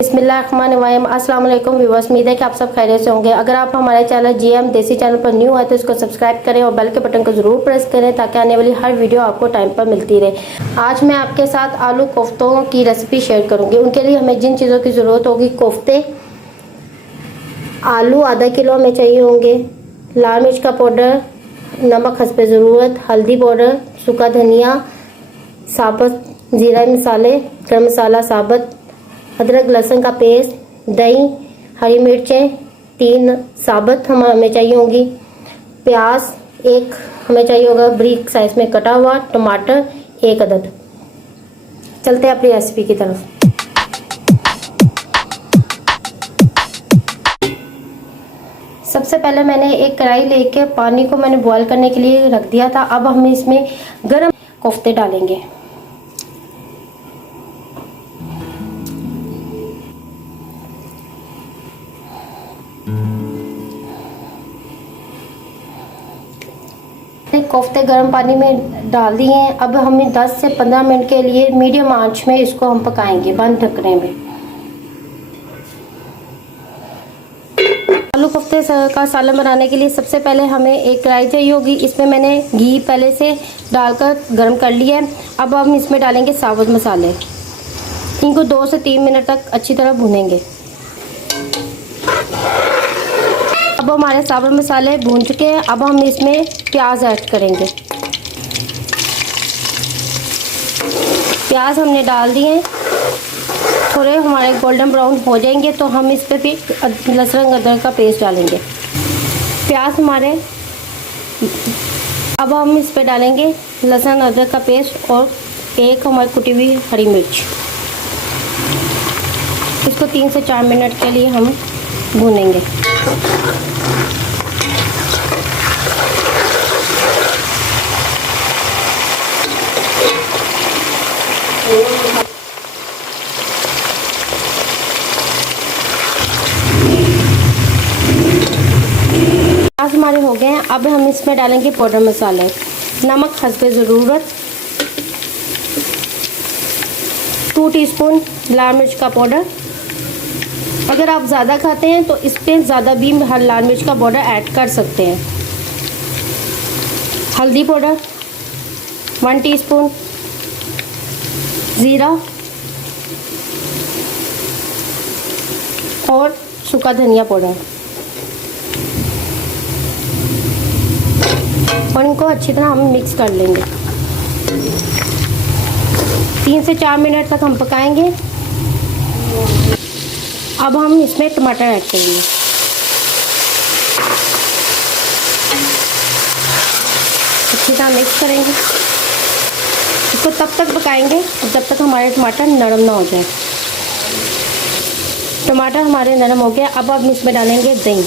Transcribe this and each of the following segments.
बिस्मिल्लाहिर्रहमानिर्रहीम। अस्सलाम वालेकुम व्यूअर्स, उम्मीद है कि आप सब खैरियत से होंगे। अगर आप हमारे चैनल जीएम देसी चैनल पर न्यू है तो इसको सब्सक्राइब करें और बेल के बटन को ज़रूर प्रेस करें ताकि आने वाली हर वीडियो आपको टाइम पर मिलती रहे। आज मैं आपके साथ आलू कोफ्तों की रेसिपी शेयर करूंगी। उनके लिए हमें जिन चीज़ों की ज़रूरत होगी, कोफ्ते, आलू आधा किलो हमें चाहिए होंगे, लाल मिर्च का पाउडर, नमक हस्बे ज़रूरत, हल्दी पाउडर, सूखा धनिया, साबुत ज़ीरा मसाले, गरम मसाला साबुत, अदरक लहसुन का पेस्ट, दही, हरी मिर्चें 3 साबुत हमें चाहिए होंगी, प्याज एक हमें चाहिए होगा बारीक साइज में कटा हुआ, टमाटर 1 अदद। चलते हैं अपनी रेसिपी की तरफ। सबसे पहले मैंने एक कढ़ाई लेके पानी को मैंने बॉईल करने के लिए रख दिया था। अब हम इसमें गरम कोफ्ते डालेंगे। कोफ्ते गर्म पानी में डाल दिए हैं। अब हमें 10 से 15 मिनट के लिए मीडियम आंच में इसको हम पकाएंगे बंद ढकने में। आलू कोफ्ते का सालन बनाने के लिए सबसे पहले हमें एक कढ़ाई चाहिए होगी। इसमें मैंने घी पहले से डालकर गर्म कर लिया है। अब हम इसमें डालेंगे साबुत मसाले। इनको 2 से 3 मिनट तक अच्छी तरह भूनेंगे। अब हमारे साबुत मसाले भून चुके हैं। अब हम इसमें प्याज ऐड करेंगे। प्याज हमने डाल दिए, थोड़े हमारे गोल्डन ब्राउन हो जाएंगे तो हम इस पर फिर लहसुन अदरक का पेस्ट डालेंगे। प्याज हमारे, अब हम इस पर डालेंगे लहसुन अदरक का पेस्ट और एक हमारी कुटी हुई हरी मिर्च। इसको 3 से 4 मिनट के लिए हम भूनेंगे। प्याज हमारे हो गए हैं। अब हम इसमें डालेंगे पाउडर मसाले। नमक हस्बे ज़रूरत, 2 टीस्पून लाल मिर्च का पाउडर। अगर आप ज़्यादा खाते हैं तो इस पर ज़्यादा भी लाल मिर्च का पाउडर ऐड कर सकते हैं। हल्दी पाउडर 1 टीस्पून, ज़ीरा और सूखा धनिया पाउडर, और इनको अच्छी तरह हम मिक्स कर लेंगे। 3 से 4 मिनट तक हम पकाएंगे। अब हम इसमें टमाटर ऐड करेंगे। अच्छी तरह मिक्स करेंगे। इसको तब तक पकाएंगे जब तक हमारे टमाटर नरम ना हो जाए। टमाटर हमारे नरम हो गया। अब हम इसमें डालेंगे दही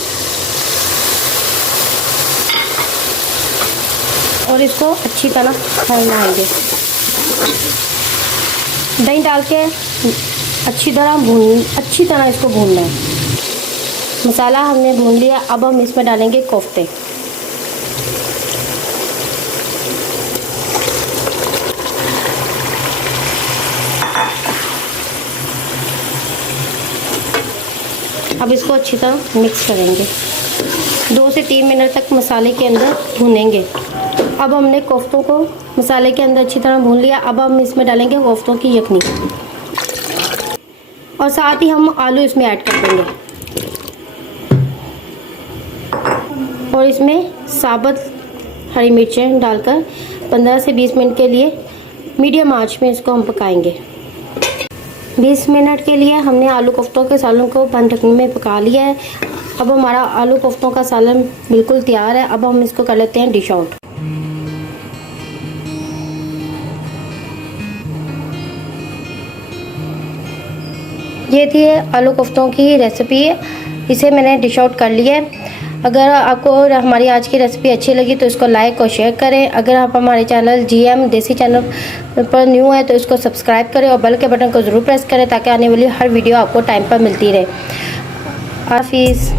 और इसको अच्छी तरह हिलाएंगे। दही डाल के अच्छी तरह इसको भूनना है। मसाला हमने भून लिया। अब हम इसमें डालेंगे कोफ्ते। अब इसको अच्छी तरह मिक्स करेंगे। 2 से 3 मिनट तक मसाले के अंदर भूनेंगे। अब हमने कोफ्तों को मसाले के अंदर अच्छी तरह भून लिया। अब हम इसमें डालेंगे कोफ्तों की यखनी और साथ ही हम आलू इसमें ऐड कर देंगे और इसमें साबुत हरी मिर्चें डालकर 15 से 20 मिनट के लिए मीडियम आंच में इसको हम पकाएंगे। 20 मिनट के लिए हमने आलू कोफ्तों के सालन को बंद ढकने में पका लिया है। अब हमारा आलू कोफ्तों का सालन बिल्कुल तैयार है। अब हम इसको कर लेते हैं डिश आउट। ये थी आलू कोफ्तों की रेसिपी। इसे मैंने डिश आउट कर लिया है। अगर आपको हमारी आज की रेसिपी अच्छी लगी तो इसको लाइक और शेयर करें। अगर आप हमारे चैनल जीएम देसी चैनल पर न्यू है तो इसको सब्सक्राइब करें और बेल के बटन को ज़रूर प्रेस करें ताकि आने वाली हर वीडियो आपको टाइम पर मिलती रहे। हाफिज़।